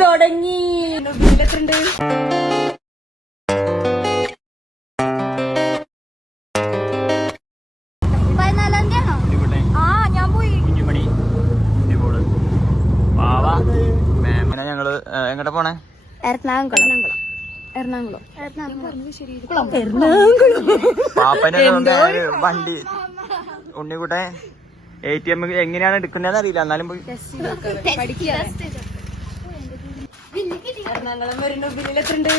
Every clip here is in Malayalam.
തുടങ്ങി. ഞങ്ങള് എങ്ങോട്ടാ പോണേ? എറണാകുളം. പാപ്പന്റെ വണ്ടി ഉണ്ണിക്കുട്ടെ ATM എങ്ങനെയാണ് എടുക്കുന്നതെന്ന് അറിയില്ല, എന്നാലും പോയി എറണാകുളം വരുന്നു. ബില്ലിലെത്രണ്ട്?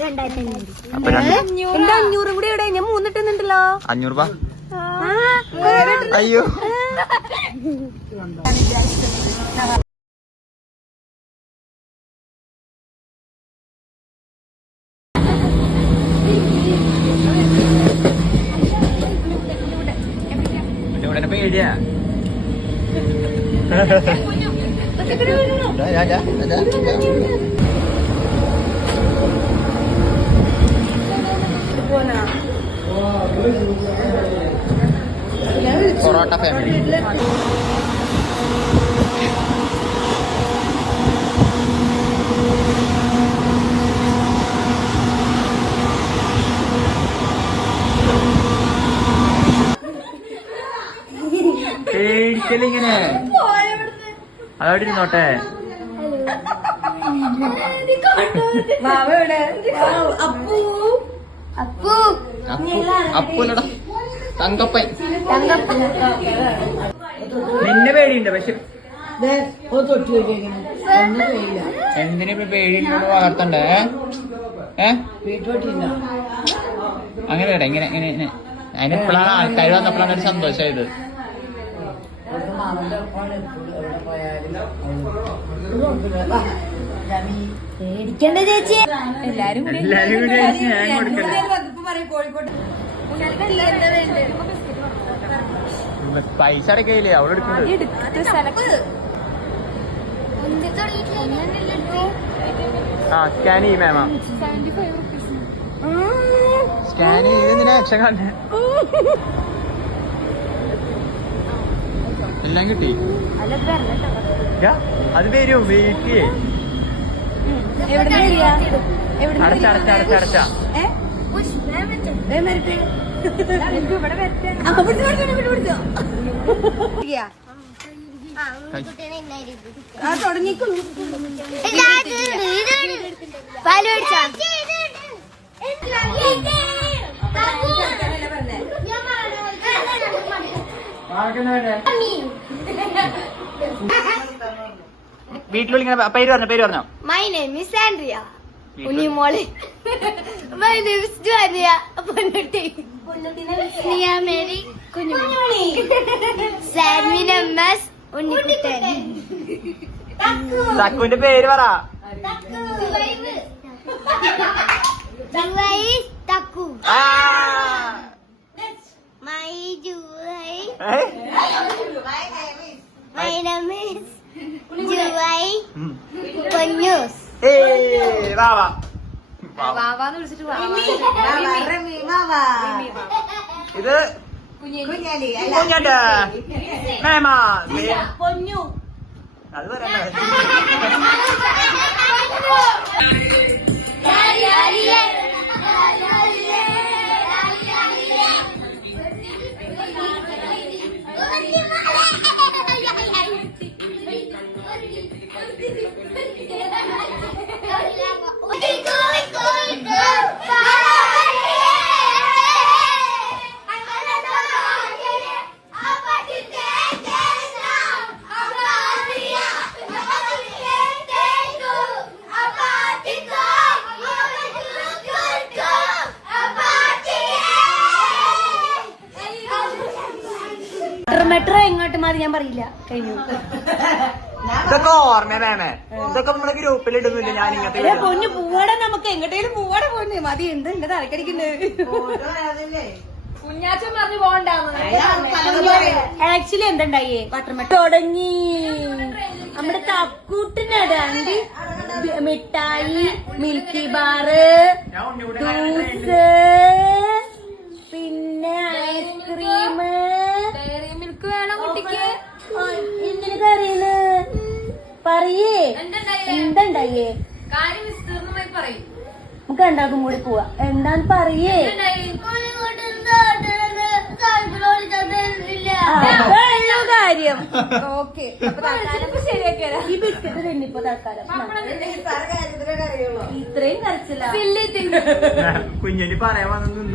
500 കൂടി ഇവിടെ ഞാൻ 3 ഇട്ടുന്നുണ്ടല്ലോ. 500 രൂപ. അയ്യോ ഇവിടെ പേടിയാ. പൊറോട്ട ഫാമിലി. പേടിക്കലിങ്ങനെ അതവിടെ ഇരുന്നോട്ടെ. അപ്പൂലടാ തങ്കപ്പൻ. നിന്നെ പേടിയുണ്ട് പക്ഷെ എന്തിനാ പേടിയോട് വളർത്തണ്ടേ? അങ്ങനെ ഇങ്ങനെ ഇങ്ങനെ അതിനെപ്പോഴാണ് ആൾക്കാർ വന്നപ്പോഴാണ് ഒരു സന്തോഷമായത്. പേടിക്കണ്ട ചേച്ചി. എല്ലാരും കൂടി ഞാൻ കൊടുക്കല്ലേ. പൈസ അടക്കയില്ലേ അവള് സ്കാൻ ചെയ്യും മാമ. സ്കാൻ ചെയ്തെന്തിനാ ലക്ഷം കാണേ? എല്ലാം കിട്ടി. അത് വരും, വെയിറ്റ് ചെയ്യേ. അടച്ച വീട്ടിലിങ്ങനെ പേര് പറഞ്ഞോ. My name is Andrea. ഉണ്ണിമോളെ. My name is Joniya. Ponnatti. Niya Mary Kunjumani. Sanvin M S Unnikuttan. തക്കുവിന്റെ പേര് പറ. Juvais Thakku. My Juvai. My name is Juvai Ponnus. ഇത് കുഞ്ഞാന്റെ മേമ പൊന്നു. അത് പറയണ്ട. മെട്രോ എങ്ങോട്ട് മാറി ഞാൻ പറയില്ല. കഴിഞ്ഞു. ഇതൊക്കെ ഓർമ്മ വേമേ. ഇതൊക്കെ നമ്മളെ ഗ്രൂപ്പിൽ ഇടുന്നില്ല. ഞാൻ ഇങ്ങനത്തെ പൊന്നു പൂവാടെ നമുക്ക് എങ്ങോട്ടേലും പൂവാടെ പോന്നെ മതി. എന്തുണ്ട് തലക്കടിക്കുന്നത്? കുഞ്ഞാച്ചൻ പറഞ്ഞു പോകണ്ടാന്ന്. ആക്ച്വലി എന്തുണ്ടായേ? വാട്ടർ മെട്രോ തുടങ്ങി. നമ്മുടെ തക്കൂട്ടിനടാണ്ട് മിഠായി, മിൽക്കി ബാറ്, ജ്യൂസ്, പിന്നെ ഐസ്ക്രീം. ഡയറി മിൽക്ക് വേണം കുട്ടിക്ക്. എന്തിനു കറിയുന്നു? പറയേ എന്തുണ്ടായേ കാര്യം വിസ്തീർണമായി പറയും. നമുക്ക് രണ്ടാൾക്കും കൂടി പോവാ. എന്താന്ന് പറയേ. കാര്യം ഓക്കെ. ഈ ബിസ്ക്കറ്റ് തന്നിപ്പോ തൽക്കാലം ഇത്രയും കരച്ചില്ല. കുഞ്ഞിന് പറയാൻ വന്നു.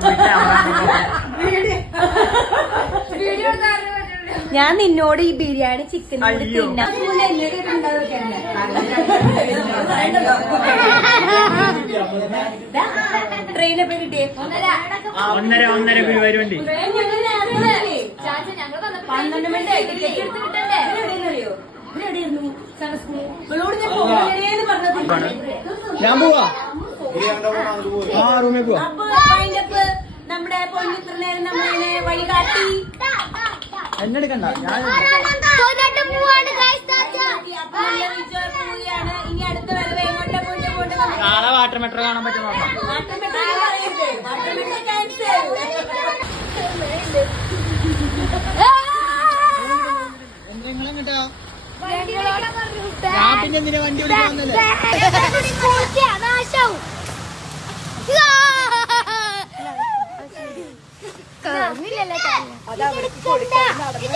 ഞാൻ നിന്നോട് ഈ ബിരിയാണി ചിക്കൻ കൂടി തിന്നാം. ട്രെയിനെ പോയി കിട്ടിയേ 1:30 ഗുരുവായൂർ വണ്ടി. 12 മണി ഞാൻ പോവാ. റൂമിൽ പോവാ. നമ്മുടെ പൊന്നിത്ര നേരം നമ്മളെ വഴി കാട്ടി എന്നെടുക്കണ്ട. ഞാൻ പോവുകയാണ്. ഇനി അടുത്ത വരവ് എങ്ങോട്ടാ പോയിട്ട് നാളെ വാട്ടർ മെട്രോ കാണാൻ പറ്റും നോക്കാം. നിങ്ങളെങ്ങട്ടാ? ഞാൻ പിന്നെ എന്തിനാ വണ്ടി വിളിക്കാൻ വന്നല്ലേ? അതവർക്ക് കൊടുക്കാൻ നടന്നു.